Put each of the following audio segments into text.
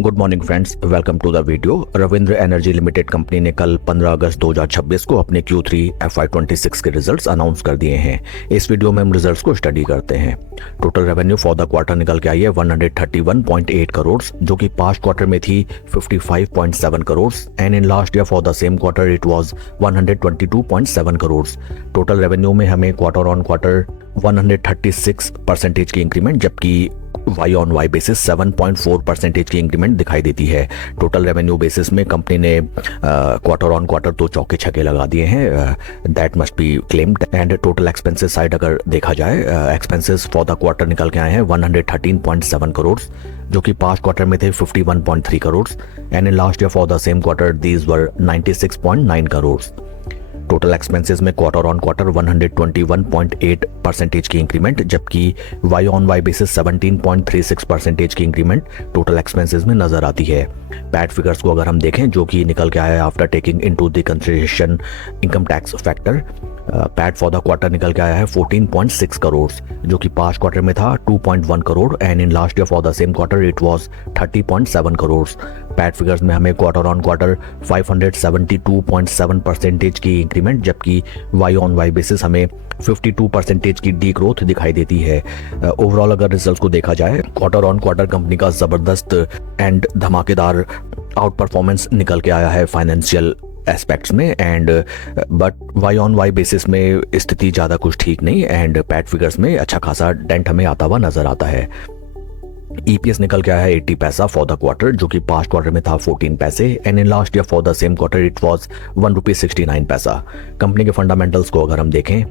Good morning friends, welcome to the video. Ravindra energy limited company ने कल 15 अगस्त 2026 को अपने Q3 FY26 के रिजल्ट्स अनाउंस कर दिए हैं। इस वीडियो में हम रिजल्ट्स को स्टडी करते हैं। Total revenue for the quarter निकल के आई है 131.8 करोड़, जो कि पास्ट क्वार्टर में थी 55.7 crore and in last year for the same quarter it was 122.7 crore. Total revenue में हमें क्वार्टर ऑन क्वार्टर 136% की इंक्रीमेंट, जबकि वाई ऑन वाई बेसिस 7.4% की इंक्रीमेंट दिखाई देती है। टोटल रेवेन्यू बेसिस में कंपनी ने क्वार्टर ऑन क्वार्टर तो चौके छक्के लगा दिए हैं, that must be claimed. And total expenses side अगर देखा जाए, एक्सपेंसेस फॉर द क्वार्टर निकल के आए हैं 113.7 करोड़, जो कि पास्ट क्वार्टर में थे 51.3 crore and in last year for the same quarter these were 96.9 crore. Total expenses में क्वार्टर ऑन क्वार्टर 121.8% की इंक्रीमेंट, जबकि वाई ऑन वाई बेसिस 17.36% की इंक्रीमेंट टोटल एक्सपेंसेस में नजर आती है। पैट फिगर्स को अगर हम देखें, जो कि निकल के आया है after taking into the consideration income tax factor, PAT for the quarter निकल के आया है 14.6 करोड़, जो कि पास्ट क्वार्टर में था 2.1 crore and in last year for the same quarter it was 30.7 crore. PAT figures में हमें क्वार्टर ऑन क्वार्टर 572.7% की इंक्रीमेंट, जबकि वाई ऑन वाई बेसिस हमें 52% की डी ग्रोथ दिखाई देती है। ओवरऑल अगर रिजल्ट्स को देखा जाए, क्वार्टर ऑन क्वार्टर कंपनी का जबरदस्त एंड धमाकेदार आउट परफॉर्मेंस निकल के आया है फाइनेंशियल एस्पेक्ट्स में, and but Y on Y basis में स्थिति ज़्यादा कुछ ठीक नहीं एंड पैट फिगर्स में अच्छा खासा डेंट हमें आता हुआ नजर आता है। EPS निकल के आया है 80 पैसा फॉर द क्वार्टर, जो कि पास्ट क्वार्टर में था 14 पैसे and in last year for the same quarter it was 1 रुपी 69 पैसा। कंपनी के फंडामेंटल्स को अगर हम देखें,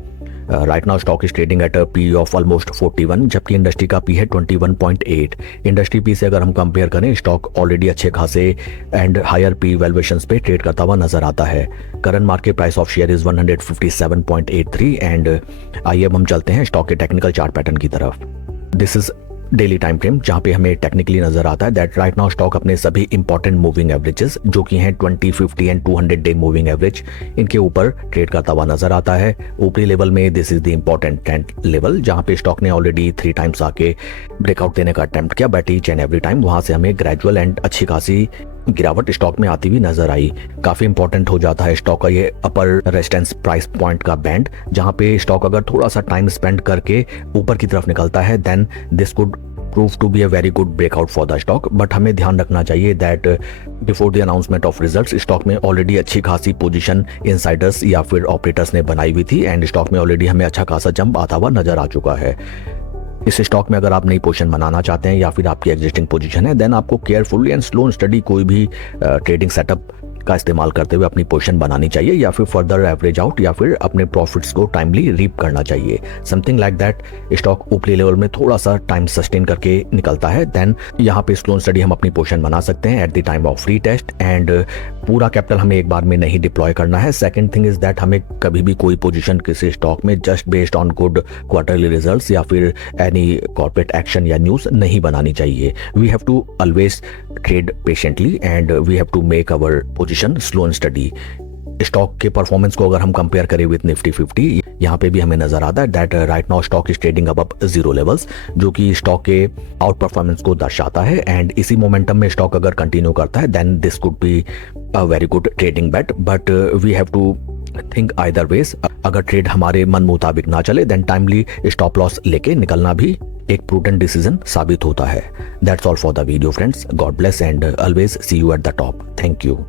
right now stock is trading at a P of almost 41, जबकि इंडस्ट्री का पी है 21.8। इंडस्ट्री पी से अगर हम कंपेयर करें, स्टॉक ऑलरेडी अच्छे खासे एंड हायर पी वैल्यूएशंस पे ट्रेड करता हुआ नजर आता है। Current market price of share is 157.83 and आइए अब हम चलते हैं स्टॉक के टेक्निकल चार्ट पैटर्न की तरफ। This is daily time frame, जहां पे हमें टेक्निकली नजर आता है दैट राइट नाउ स्टॉक अपने सभी इंपॉर्टेंट मूविंग एवरेजेस, जो कि हैं 20, 50 एंड 200 डे मूविंग एवरेज, इनके ऊपर ट्रेड करता हुआ नजर आता है। ऊपरी लेवल में this is the important trend level, जहां पे स्टॉक ने ऑलरेडी 3 टाइम्स आके ब्रेकआउट देने का अटेम्प्ट किया, but each and every time वहां से हमें ग्रेजुअल एंड अच्छी खासी गिरावट स्टॉक में आती हुई नजर आई। काफी इंपॉर्टेंट हो जाता है स्टॉक का ये अपर रेजिस्टेंस प्राइस पॉइंट का बैंड, जहां पे स्टॉक अगर थोड़ा सा टाइम स्पेंड करके ऊपर की तरफ निकलता है, then this could prove to be a very good breakout for the stock. But हमें ध्यान रखना चाहिए that before the announcement of results stock में ऑलरेडी अच्छी खासी पोजीशन इनसाइडर्स या फिर ऑपरेटर्स ने बनाई हुई थी एंड स्टॉक में ऑलरेडी हमें अच्छा खासा जंप आता हुआ नजर आ चुका है। इस स्टॉक में अगर आप नई पोजीशन बनाना चाहते हैं या फिर आपकी एग्जिस्टिंग पोजीशन है, देन आपको केयरफुली एंड स्लो स्टडी कोई भी ट्रेडिंग सेटअप का इस्तेमाल करते हुए अपनी पोजीशन बनानी चाहिए, या फिर फर्दर एवरेज आउट या फिर अपने प्रॉफिट्स को टाइमली रीप करना चाहिए, समथिंग लाइक दैट। स्टॉक ऊपरी लेवल में थोड़ा सा टाइम सस्टेन करके निकलता है, देन यहाँ पे स्लो स्टडी हम अपनी पोजीशन बना सकते हैं at the time of free test and पूरा कैपिटल हमें एक बार में नहीं डिप्लॉय करना है। सेकंड थिंग इज दैट हमें कभी भी कोई पोजीशन किसी स्टॉक में just based on good quarterly results या फिर एनी कॉर्पोरेट एक्शन या न्यूज नहीं बनानी चाहिए। We have to always trade patiently and we have to make our position slow and study. Stock के परफॉर्मेंस को अगर हम कंपेयर करें विद निफ्टी 50, यहाँ पे भी हमें नजर आता है that right now stock is trading above zero levels, जो कि स्टॉक के आउट परफॉर्मेंस को दर्शाता है एंड इसी मोमेंटम में स्टॉक अगर कंटिन्यू करता है, then this could be a very good trading bet, but we have to think either ways. अगर ट्रेड हमारे मन मुताबिक ना चले, देन टाइमली स्टॉप लॉस लेके निकलना भी एक प्रूडेंट डिसीजन साबित होता है। That's all for the video friends, God bless and always see you at the top. Thank you.